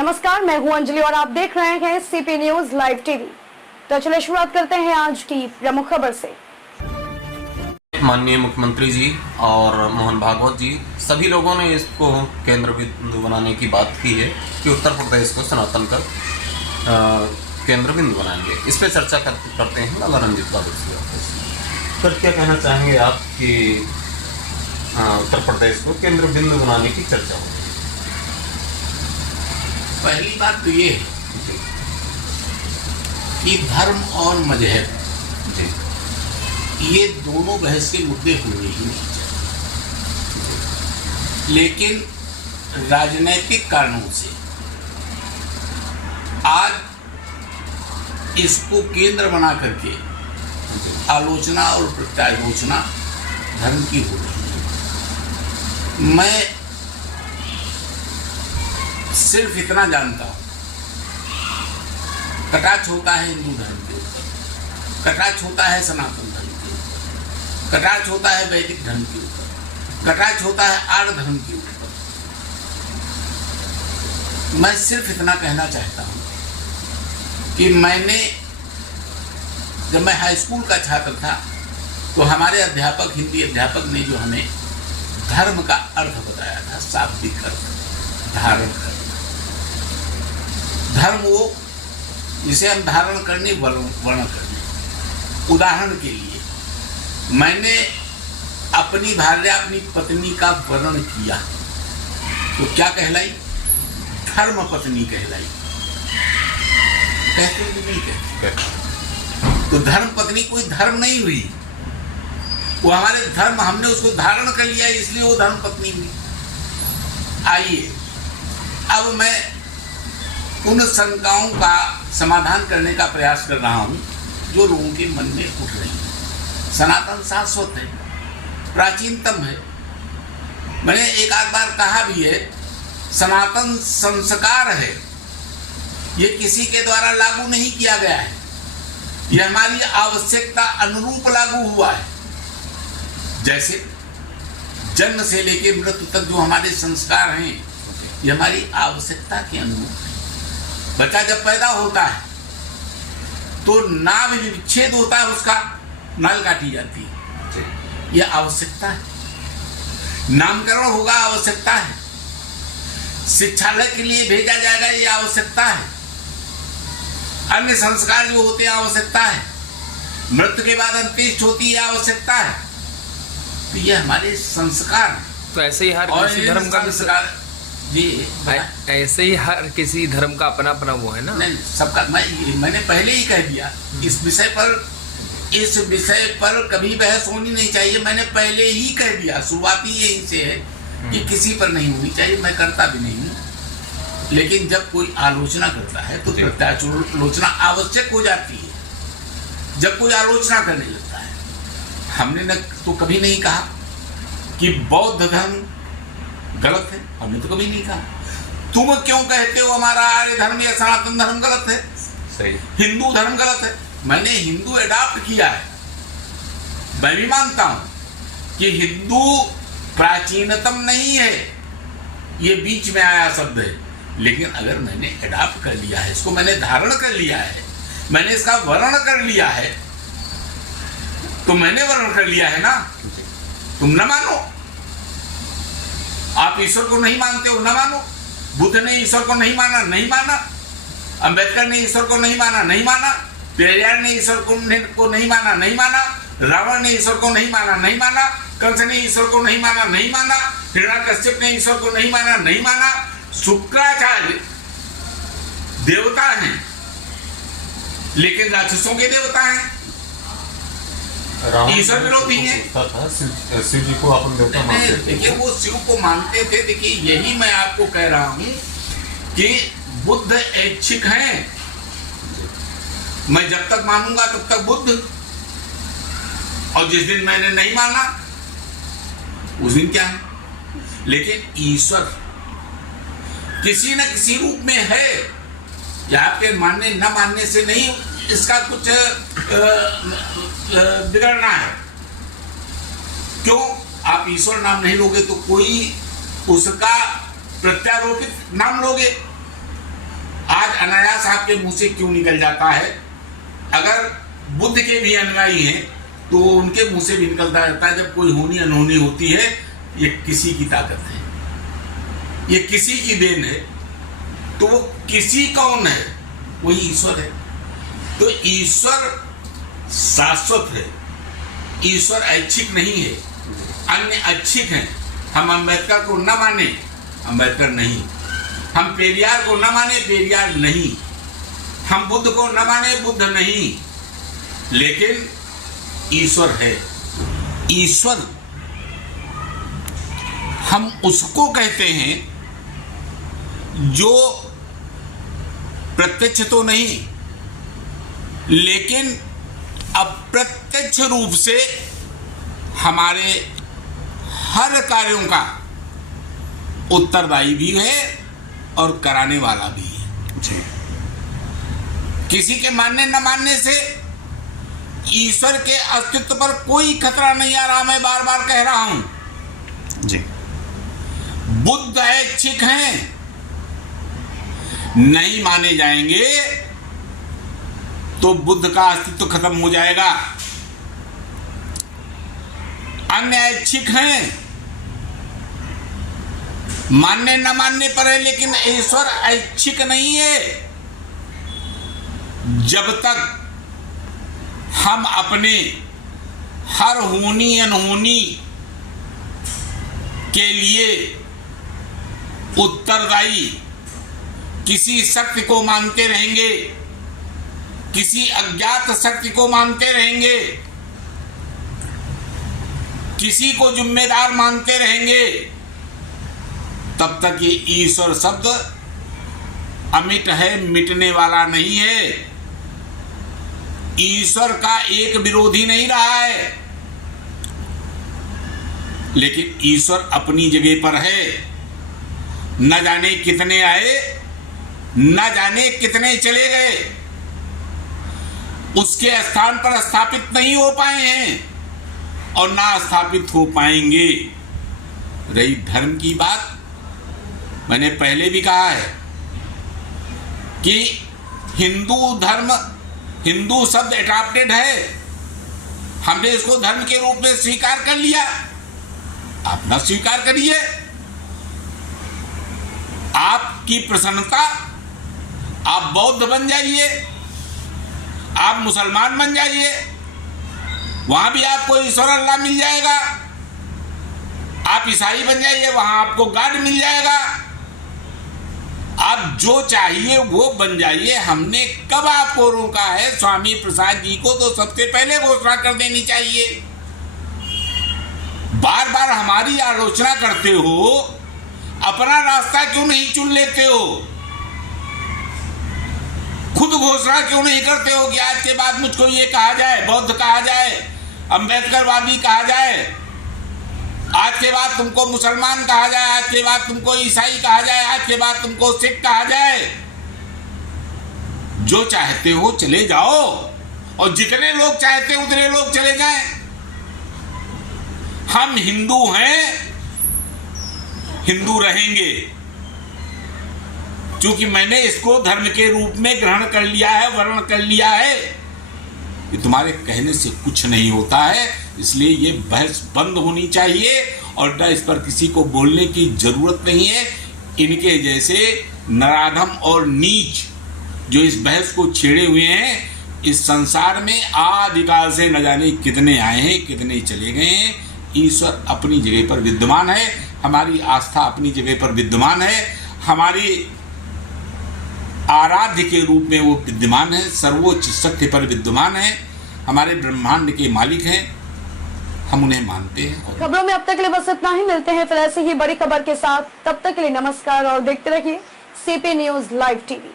नमस्कार, मैं हूं अंजलि और आप देख रहे हैं सीपी न्यूज लाइव टीवी। तो चलिए शुरुआत करते हैं आज की प्रमुख खबर से। माननीय मुख्यमंत्री जी और मोहन भागवत जी सभी लोगों ने इसको केंद्र बिंदु बनाने की बात की है कि उत्तर प्रदेश को सनातन का केंद्र बिंदु बनाएंगे। इस पे चर्चा करते हैं लाला रंजीत बाबू से। सर, क्या कहना चाहेंगे आप कि उत्तर प्रदेश को केंद्र बिंदु बनाने की चर्चा हो? पहली बात तो ये है कि धर्म और मजहब ये दोनों बहस के मुद्दे होने ही नहीं चाहिए, लेकिन राजनीतिक कारणों से आज इसको केंद्र बना करके आलोचना और प्रत्यालोचना धर्म की हो रही है। मैं सिर्फ इतना जानता हूं, कटाक्ष होता है हिंदू धर्म के ऊपर, कटाक्ष होता है सनातन धर्म के ऊपर, कटाक्ष होता है वैदिक धर्म के ऊपर, कटाक्ष होता है आर्य धर्म के ऊपर। मैं सिर्फ इतना कहना चाहता हूं कि जब मैं हाई स्कूल का छात्र था तो हमारे अध्यापक, हिंदी अध्यापक ने जो हमें धर्म का अर्थ बताया था, शाब्दिक अर्थ, धारण करना। धर्म वो जिसे हम धारण करने, वर्ण करने। उदाहरण के लिए मैंने अपनी भार्या, अपनी पत्नी का वर्णन किया तो क्या कहलाई? धर्म पत्नी कहलाई। कहते कि नहीं कहते? तो धर्म पत्नी कोई धर्म नहीं हुई, वो हमारे धर्म, हमने उसको धारण कर लिया इसलिए वो धर्म पत्नी हुई। आइए अब मैं उन शंकाओं का समाधान करने का प्रयास कर रहा हूं जो लोगों के मन में उठ रही है। सनातन शाश्वत है, प्राचीनतम है। मैंने एक आध बार कहा भी है, सनातन संस्कार है, ये किसी के द्वारा लागू नहीं किया गया है, यह हमारी आवश्यकता अनुरूप लागू हुआ है। जैसे जन्म से लेकर मृत्यु तक जो हमारे संस्कार हैं, ये हमारी आवश्यकता के अनुरूप है। बच्चा जब पैदा होता है तो नाभ विच्छेद होता है, उसका नाल काटी जाती है, यह आवश्यकता है। नामकरण होगा, आवश्यकता है। शिक्षालय के लिए भेजा जाएगा, यह आवश्यकता है। अन्य संस्कार जो होते हैं, आवश्यकता है। मृत्यु के बाद अंत्येष्टि होती है, आवश्यकता है। तो यह हमारे संस्कार। तो ऐसे ही हर किसी धर्म का संस्कार जी, ऐसे ही हर किसी धर्म का अपना अपना वो है ना। नहीं, सबका। मैंने पहले ही कह दिया, इस विषय पर कभी बहस होनी नहीं चाहिए। मैंने पहले ही कह दिया, शुरुआती यहीं से है कि किसी पर नहीं होनी चाहिए। मैं करता भी नहीं हूँ, लेकिन जब कोई आलोचना करता है तो प्रत्यालोचना आवश्यक हो जाती है। जब कोई आलोचना करने लगता है, हमने न तो कभी नहीं कहा कि बौद्ध धर्म गलत है, हमने तो कभी नहीं कहा। तुम क्यों कहते हो हमारा आर्य धर्म या सनातन धर्म गलत है? सही। हिंदू धर्म गलत है। मैंने हिंदू एडॉप्ट किया है। मैं भी मानता हूं कि हिंदू प्राचीनतम नहीं है, ये बीच में आया शब्द है। लेकिन अगर मैंने एडॉप्ट कर लिया है, इसको मैंने धारण कर लिया है, मैंने इसका वर्णन कर लिया है, तो मैंने वर्णन कर लिया है ना। तुम न मानो, आप ईश्वर को नहीं मानते हो, न मानो। बुद्ध ने ईश्वर को नहीं माना, नहीं माना। अंबेडकर ने ईश्वर को नहीं माना, नहीं माना। पेरियार ने ईश्वर को नहीं माना, नहीं माना। रावण ने ईश्वर को नहीं माना, नहीं माना। कंस ने ईश्वर को नहीं माना, नहीं माना। हिरण्यकश्यप ने ईश्वर को नहीं माना, नहीं माना। शुक्राचार्य देवता हैं, लेकिन राक्षसों के देवता हैं, ईश्वर विरोधी है। शिव जी को अपन देवता मानते थे। देखिए, वो शिव को मानते थे। देखिए, यही मैं आपको कह रहा हूं कि बुद्ध ऐच्छिक हैं। मैं जब तक मानूंगा तब तक बुद्ध, और जिस दिन मैंने नहीं माना उस दिन क्या है। लेकिन ईश्वर किसी न किसी रूप में है, या आपके मानने न मानने से नहीं इसका कुछ बिगड़ना है। क्यों? आप ईश्वर नाम नहीं लोगे तो कोई उसका प्रत्यारोपित नाम लोगे। अनायास आपके मुंह से क्यों निकल जाता है? अगर बुद्ध के भी अनुयायी हैं तो उनके मुंह से भी निकलता रहता है जब कोई होनी अनहोनी होती है, ये किसी की ताकत है, ये किसी की देन है। तो वो किसी कौन है? वही ईश्वर है। तो ईश्वर शाश्वत है, ईश्वर ऐच्छिक नहीं है, अन्य ऐच्छिक हैं। हम अम्बेडकर को न माने, अम्बेडकर नहीं। हम पेरियार को न माने, पेरियार नहीं। हम बुद्ध को न माने, बुद्ध नहीं। लेकिन ईश्वर है। ईश्वर हम उसको कहते हैं जो प्रत्यक्ष तो नहीं लेकिन अप्रत्यक्ष रूप से हमारे हर कार्यों का उत्तरदायी भी है और कराने वाला भी है। जी। किसी के मानने न मानने से ईश्वर के अस्तित्व पर कोई खतरा नहीं आ रहा। मैं बार बार कह रहा हूं, जी। बुद्ध ऐच्छिक हैं, नहीं माने जाएंगे तो बुद्ध का अस्तित्व खत्म हो जाएगा। अन्य ऐच्छिक हैं, मानने न मानने पर है, लेकिन ईश्वर ऐच्छिक नहीं है। जब तक हम अपने हर होनी अनहोनी के लिए उत्तरदायी किसी शक्ति को मानते रहेंगे, किसी अज्ञात शक्ति को मानते रहेंगे, किसी को जिम्मेदार मानते रहेंगे, तब तक ये ईश्वर शब्द अमिट है, मिटने वाला नहीं है। ईश्वर का एक विरोधी नहीं रहा है, लेकिन ईश्वर अपनी जगह पर है। न जाने कितने आए, न जाने कितने चले गए, उसके स्थान पर स्थापित नहीं हो पाए हैं और ना स्थापित हो पाएंगे। रही धर्म की बात, मैंने पहले भी कहा है कि हिंदू धर्म, हिंदू शब्द एडॉप्टेड है। हमने इसको धर्म के रूप में स्वीकार कर लिया। आप ना स्वीकार करिए, आपकी प्रसन्नता, आप बौद्ध बन जाइए, आप मुसलमान बन जाइए, वहां भी आपको ईश्वर अल्लाह मिल जाएगा। आप ईसाई बन जाइए, वहां आपको गॉड मिल जाएगा। आप जो चाहिए वो बन जाइए। हमने कब आपको रोका है? स्वामी प्रसाद जी को तो सबसे पहले घोषणा कर देनी चाहिए। बार बार हमारी आलोचना करते हो, अपना रास्ता क्यों नहीं चुन लेते हो? खुद घोषणा क्यों नहीं करते हो कि आज के बाद मुझको ये कहा जाए, बौद्ध कहा जाए, अम्बेडकरवादी कहा जाए, आज के बाद तुमको मुसलमान कहा जाए, आज के बाद तुमको ईसाई कहा जाए, आज के बाद तुमको सिख कहा जाए। जो चाहते हो चले जाओ, और जितने लोग चाहते हैं उतने लोग चले जाएं। हम हिंदू हैं, हिंदू रहेंगे, क्योंकि मैंने इसको धर्म के रूप में ग्रहण कर लिया है, वर्ण कर लिया है। ये तुम्हारे कहने से कुछ नहीं होता है, इसलिए ये बहस बंद होनी चाहिए और न इस पर किसी को बोलने की जरूरत नहीं है। इनके जैसे नराधम और नीच जो इस बहस को छेड़े हुए हैं, इस संसार में आदिकाल से न जाने कितने आए हैं, कितने चले गए हैं। ईश्वर अपनी जगह पर विद्यमान है, हमारी आस्था अपनी जगह पर विद्यमान है, हमारी आराध्य के रूप में वो विद्यमान है, सर्वोच्च सत्य पर विद्यमान है, हमारे ब्रह्मांड के मालिक हैं, हम उन्हें मानते हैं। खबरों में अब तक के लिए बस इतना ही। मिलते हैं फिर ऐसी ही बड़ी खबर के साथ। तब तक के लिए नमस्कार और देखते रहिए सीपी न्यूज लाइव टीवी।